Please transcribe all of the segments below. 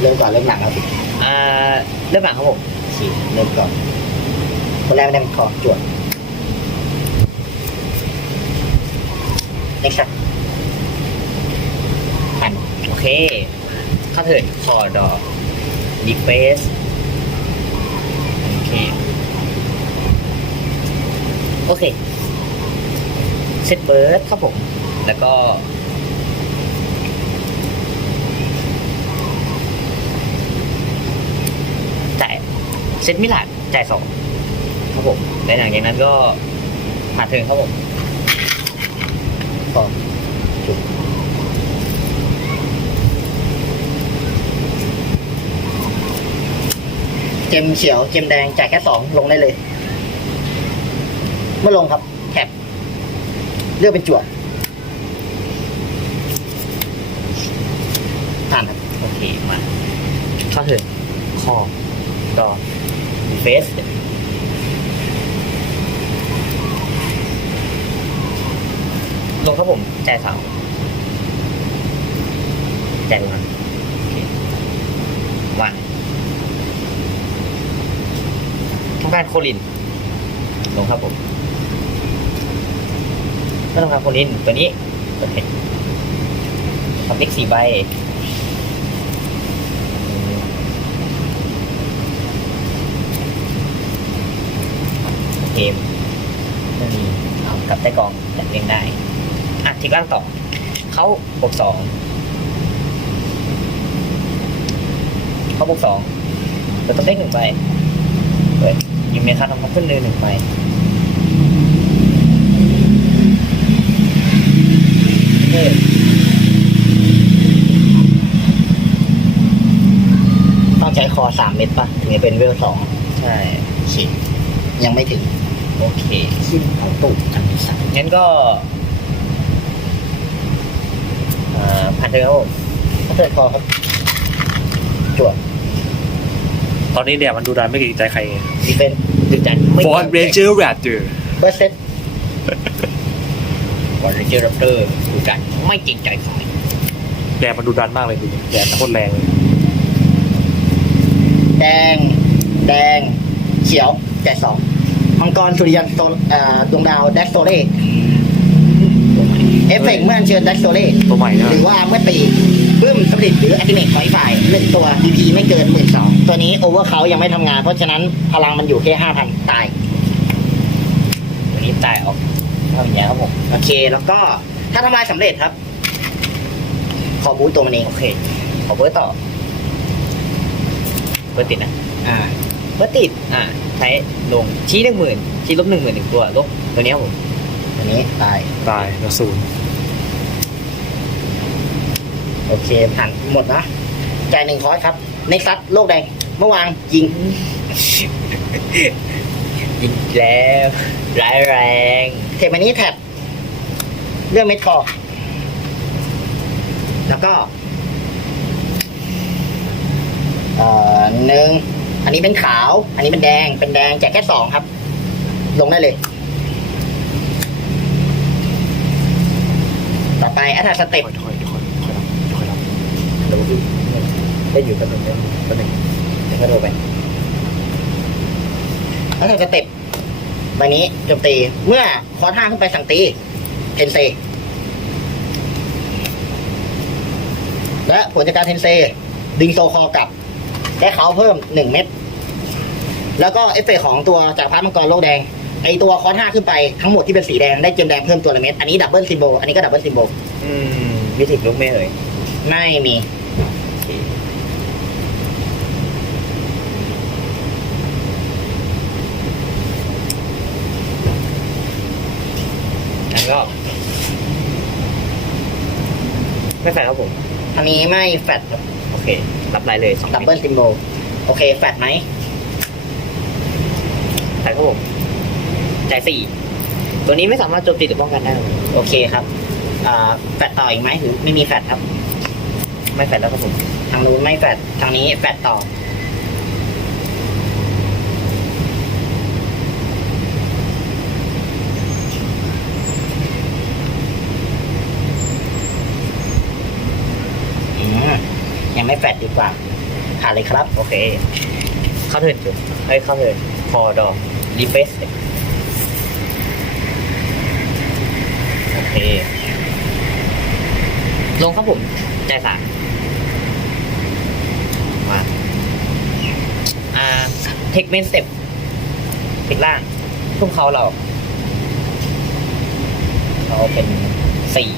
เริ่มก่อนเริ่มหลังครับอ่าเริ่มหลังครับผมโอเคเริ่มก่อนคนแรกไม่ได้เป็นคอจวด next ครับผ่านโอเคเข้าเถิดคอดอดีเฟสโอเค โอเคเซตเบิร์ดครับผม แล้วก็ จ่าย เซตมิลานจ่ายสองครับผมในหลังจากนั้นก็ผ่านเทิร์นครับผมคอจวดเจมเขียวเจมแดงจ่ายแค่สองลงได้เลย เมื่อลงครับแท็บเลือกเป็นจวดผ่านครับโอเคมาเข้าเถิดคอดอ เฟสลงครับผมจ่ายสามจ่ายลงนะโอเควางต้องการโคลิน ลงครับผมก็ต้องการโคลินตัวนี้โอเคทำเล็กสี่ใบอืม โอเคไม่มีเอากลับใต้กองแต่เล่นได้อะทีล่างต่อ เขาบวกสองเขาบวกสองเราต้องได้หนึ่งใบเปิดยิมเมทัลทำเขาขึ้นเลยหนึ่งใบเออต้องใช้คอสามเม็ดป่ะ ถึงจะเป็นเวลสองใช่โอเคยังไม่ถึง โอเคขึ้นของตูดอันที่สามงั้นก็อ่าผ่านเธอครับผมถ้าเกิดคอครับจวดตอนนี้เนี่ยมันดูดันไม่เกรงใจใครดีเฟนดูจันไม่ฟอนเรนเจอร์แรดเจอร์เบอร์เซ็ตบอลเรนเจอร์รัปเตอร์ดูจันไม่เกรงใจใครแดดมันดูดันมากเลยดูแดดโคตรแรงเลยแดง แดง เขียวแจกสอง มังกรสุริยันโซอ่าดวงดาวแดกโซเล่เอฟเฟกต์เมื่ออัญเชิญแดกโซเล่ตัวใหม่นะหรือว่าเมื่อตีบึ้มสปริตหรืออัติเมทของอีกฝ่ายหนึ่งตัว DP ไม่เกินหมื่นสองตัวนี้โอเวอร์เขายังไม่ทำงาน เพราะฉะนั้นพลังมันอยู่แค่ห้าพันตายวันนี้ตายออกเท่าอย่างครับผมโอเคแล้วก็ถ้าทำลายสำเร็จครับ ขอบูตตัวมันเองโอเค ขอเบอร์ต่อเบอร์ติดนะ อ่า เบอร์ติดอ่าใช้ลงชี้หนึ่งหมื่นชี้ลบหนึ่งหมื่นหนึ่งตัวลบตัวนี้ครับผมตัวนี้ตาย ตายกระสุนโอเคผ่านหมดนะจ่ายหนึ่งคอร์สครับ ในซัดโลกแดงเมื่อวางยิง ยิงแล้วร้ายแรงเทปอันนี้แท็บเรื่องเม็ดคอแล้วก็เอ่อหนึ่ง อันนี้เป็นขาว อันนี้เป็นแดง เป็นแดงแจกแค่สองครับ ลงได้เลย ต่อไปอัตราสเต็ปอยถอยถอยถอยรับถอยรับเดี๋ยวพี่ได้อยู่กันหนึ่งกันหนึ่งเดี๋ยวก็โทรไปอัตราสเต็ปใบนี้โจมตี เมื่อคอร์สห้าขึ้นไปสั่งตีเทนเซและผลจากการเทนเซ ดึงโซคอกลับ ได้เขาเพิ่มหนึ่งเม็ด แล้วก็เอฟเฟกต์ของตัวจากรพรรดิมังกรโลกแดงไอตัวคอร์สห้าขึ้นไปทั้งหมดที่เป็นสีแดงได้เจมแดงเพิ่มตัวละเม็ดอันนี้ดับเบิลซิมโบอันนี้ก็ดับเบิลซิมโบอืมมีถึงลูกไม่เอ่ยไม่มีโอเคงั้นก็ ไม่แฟนครับผม อันนี้ไม่แฟตโอเค รับรายเลยสองดับเบิลซิมโบโอเคแฟตไหม แฟนครับผมจ่ายสี่ตัวนี้ไม่สามารถโจมตีหรือป้องกันได้ โอเคครับแฟตต่ออีกไหมหรือไม่มีแฟตครับ ไม่แฟนแล้วครับผม ทางนู้นไม่แฟตทางนี้แฟตต่อ ยังไม่แฟดดีกว่าผ่านเลยครับ โอเค เข้าเทิร์นจุดเฮ้ยเข้าเทินพอดอก รีเฟสโอเค ลงครับผมใจายสามมาอ่าเทคเมนสเต็ปติดล่างพวกเขาเราเขาเป็นสี่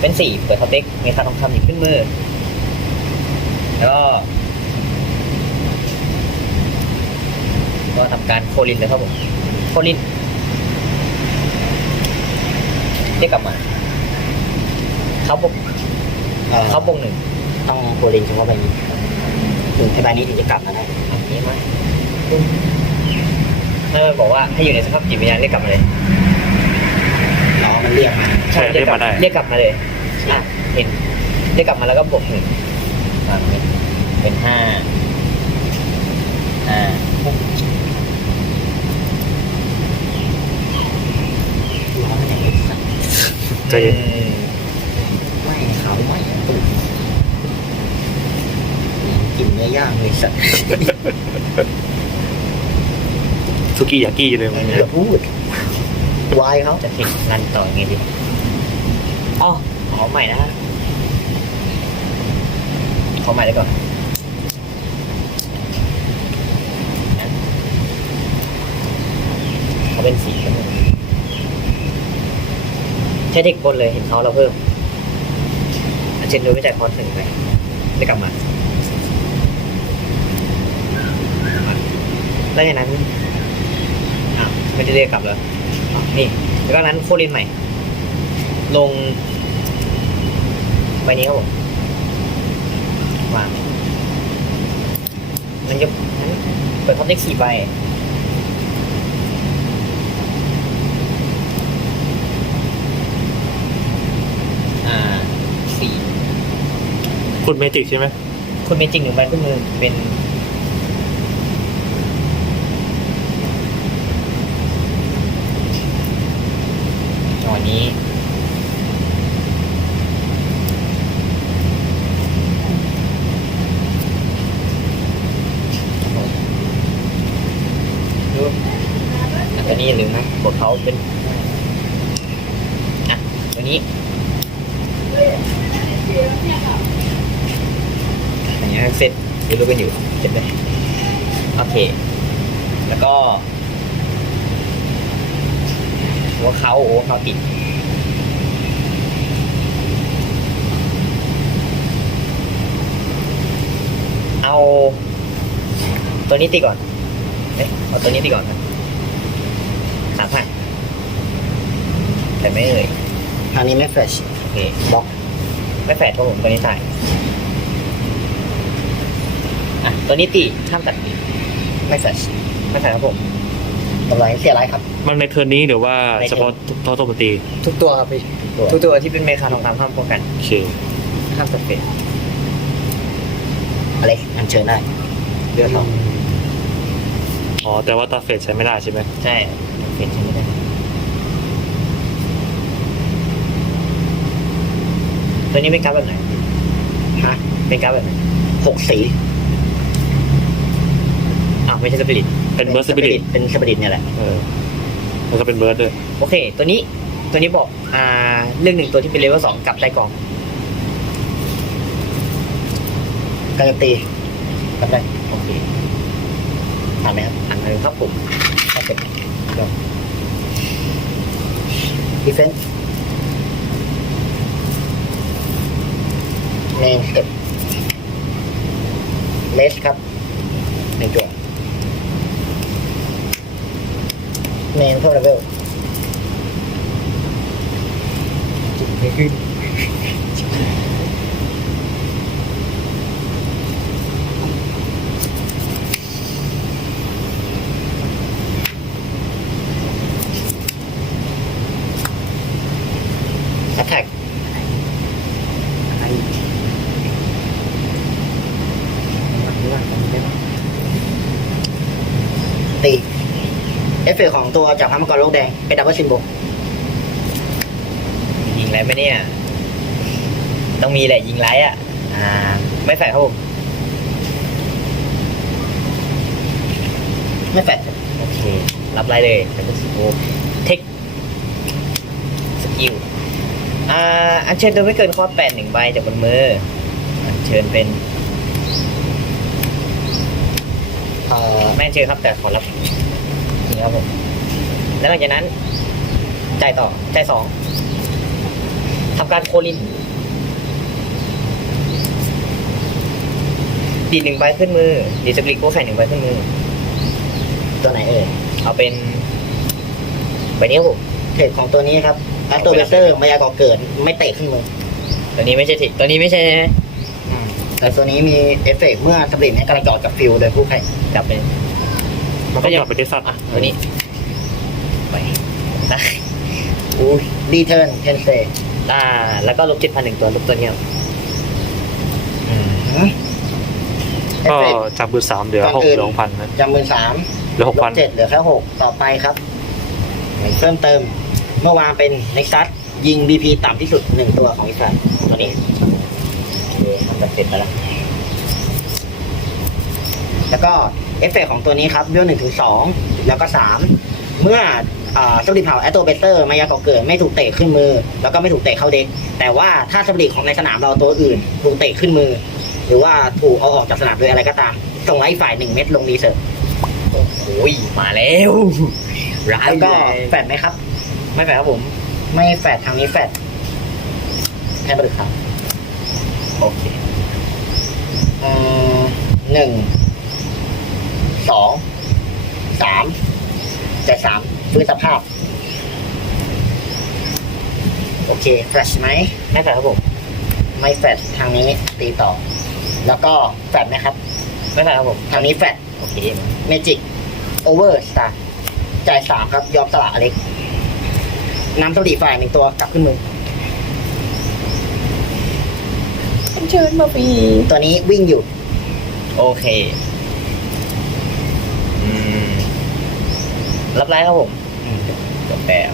เป็นสี่เปิดเขาเด็กมีค่าทองคำอยู่ขึ้นมือ แล้วก็ ก็ทำการโคลินเลยครับผมโคลินเรียกกลับมาเขาบกเอ่อเขาบงหนึ่งต้องโคลินเฉพาะใบนี้ถึงใบนี้ถึงจะกลับมาได้อันนี้มั้ยไม่ไม่บอกว่าให้อยู่ในสภาพจิตวิญญาณเรียกกลับมาเลยน้องมันเรียกมาใช่เรียกมาได้ เรียกกลับมาเลยอะเห็นเรียกกลับมาแล้วก็บวกหนึ่งสามเป็นเป็นห้าอ่า ร้อนอย่างนี้สัตว์ ใจเย็นอืมไม่เขาไม่ตุ่มกินเนื้อย่างเลยสัตว์สุกี้ยากิอยู่เลยไม่มันเหลือพูดวายเขาจะทิ้งรันต่อยังไงดีอ๋อขอใหม่นะฮะขอใหม่เลยก่อนนะเขาเป็นสีกัน ใช้เทคบนเลยเห็นเขาเราเพิ่มอาเจนโดยไม่จ่ายคอร์สหนึ่งไปได้กลับมาแล้วจากนั้นอ้าวไม่ได้เรียกกลับเลยนี่ แล้วก็นั้นโฟลินใหม่ ลงใบนี้ครับผมวางมันจะเปิดท็อปเด็กสี่ใบ อ่าสี่ คุณเมจิกใช่ไหมคุณมีจริงหนึ่งใบขึ้นมือเป็นตอนนี้ดูอันนี้อย่าลืมนะบทเขาเป็นอะตัวนี้ อันนี้เซ็ตรู้กันอยู่เจ็บไหมโอเค แล้วก็หัวเขาหัวเขาติดเอาตัวนี้ตีก่อน เอ๊ะเอาตัวนี้ตีก่อนนะสามพันแต่ไม่เอ่ยทางนี้ไม่แฟชโอเคบล็อก ไม่แฝดเพราะผมตัวนี้ใส่ อะตัวนี้ตีห้ามตัดไม่แฟชไม่ใส่ครับผมกำไรเสียไรครับ มันในเทิร์นนี้หรือว่าในเทิร์น เฉพาะท้อโจมตีทุกตัวครับพี่ตัวทุกตัวที่เป็นเมคาทองคำห้ามป้องกันโอเคห้ามตัดเฟดอะไรอันเชิญได้เลือกเอาอ๋อแต่ว่าตาเฟสใช้ไม่ได้ใช่ไหมใช่เฟดใช่ไหมได้ตัวนี้เป็นการ์ดแบบไหนฮะเป็นการ์ดแบบไหนหกสีอ้าว ไม่ใช่สปิริตเป็นเบิร์ดสปิริตเป็นสปิริตเนี่ยแหละ เออแล้วก็เป็นเบิร์ดด้วยโอเค ตัวนี้ ตัวนี้บอก อ่า เรื่องหนึ่งตัวที่เป็นเลเวลสองกลับใต้กอง การันตีกลับได้โอเคผ่านไหมครับอันนึงครับผมโอเคดีเฟนส์เมนสเต็ปเลสครับหนึ่งตัว แมนเพิ่มเลจุดไม่ขึ้นแอตแทกตี เอ ฟเฟกต์ของตัวจากพระมังกรโลกแดง เป็นดับเบิลซิมโบยิงไรไหมเนี่ย ต้องมีแหละยิงไรอะ อ่า ไม่แฝงครับผมไม่แฟดโอเค รับไล่เลยแล้วก็สโคปเทคสกิลอ่าอันเชิญโดยไม่เกินข้อแปดหนึ่งใบจากบนมืออันเชิญเป็นเอ่อไม่อันเชิญครับแต่ขอรับนี่ ครับผมแล้วหลังจากนั้น จ่ายต่อจ่ายสองทำการโคลินดีดหนึ่งใบขึ้นมือดีดสกริโก้ไข่หนึ่งใบขึ้นมือ ตัวไหนเอ่ยเอาเป็นใบนี้ครับผมเทรดของตัวนี้ครับอัตโตเบเตอร์มายาก่อเกิด ไม่เตะขึ้นมือตัวนี้ไม่ใช่ทิตัวนี้ไม่ใช่ใช่ไหมอืมแต่ตัวนี้มีเอฟเฟกต์เมื่อสำเร็จให้กระจอดกับฟิลโดยผู้แข่งกลับเป็น มันต้องกลับไปที่สัตว์อะตัวนี้ไปนะอุ้ยรีเทิร์นเทนเซอ่า แล้วก็ลบเจ็ดพันหนึ่งตัวลบตัวนี้ครับเอฟก็เฟกต์จากมือสามเหลือหกเหลือหกพันนะจำมือสามเหลือหกลพับนเจ็ดเหลือแค่หกต่อไปครับ เพิ่มเติม เมื่อวานเป็นเน็กซัสยิง BP ต่ำที่สุดหนึ่งตัวของอิสราเอลตัวนี้โอเคทำแบบเสร็จไปแล้วแล้วก็ เอฟเฟกต์ของตัวนี้ครับเวลหนึ่งถึงสองแล้วก็สามเมื่อสปริตเผาแอตโตเบเตอร์มายาก่อเกิดไม่ถูกเตะขึ้นมือ แล้วก็ไม่ถูกเตะเข้าเด็ก แต่ว่าถ้าสปริตของในสนามเราตัวอื่น ถูกเตะขึ้นมือ หรือว่าถูกเอาออกจากสนามโดยอะไรก็ตาม ส่งไล่ฝ่ายหนึ่งเม็ดลงรีเสิร์ฟโอ้ยมาแล้วร้ายแล้วก็เลยแฟดไหมครับ ไม่แฝงครับผม ไม่แฟดทางนี้แฟดแค่บริครับโอเคอืมหนึ่ง สองสามแต่สามฟื้นสภาพ โอเคแฟลชไหมไม่แฝงครับผม ไม่แฟดทางนี้ตีต่อ แล้วก็แฟดไหมครับ ไม่แฝงครับผม ทางนี้แฟดโอเคเมจิกโอเวอร์สตาร์จ่ายสามครับยอมสละอเล็กน้ำสลีฝ่ายหนึ่งตัวกลับขึ้นมือเชิญมาปีตัวนี้วิ่งอยู่ โอเค อืม รับไลน์ครับผมจบแล้ว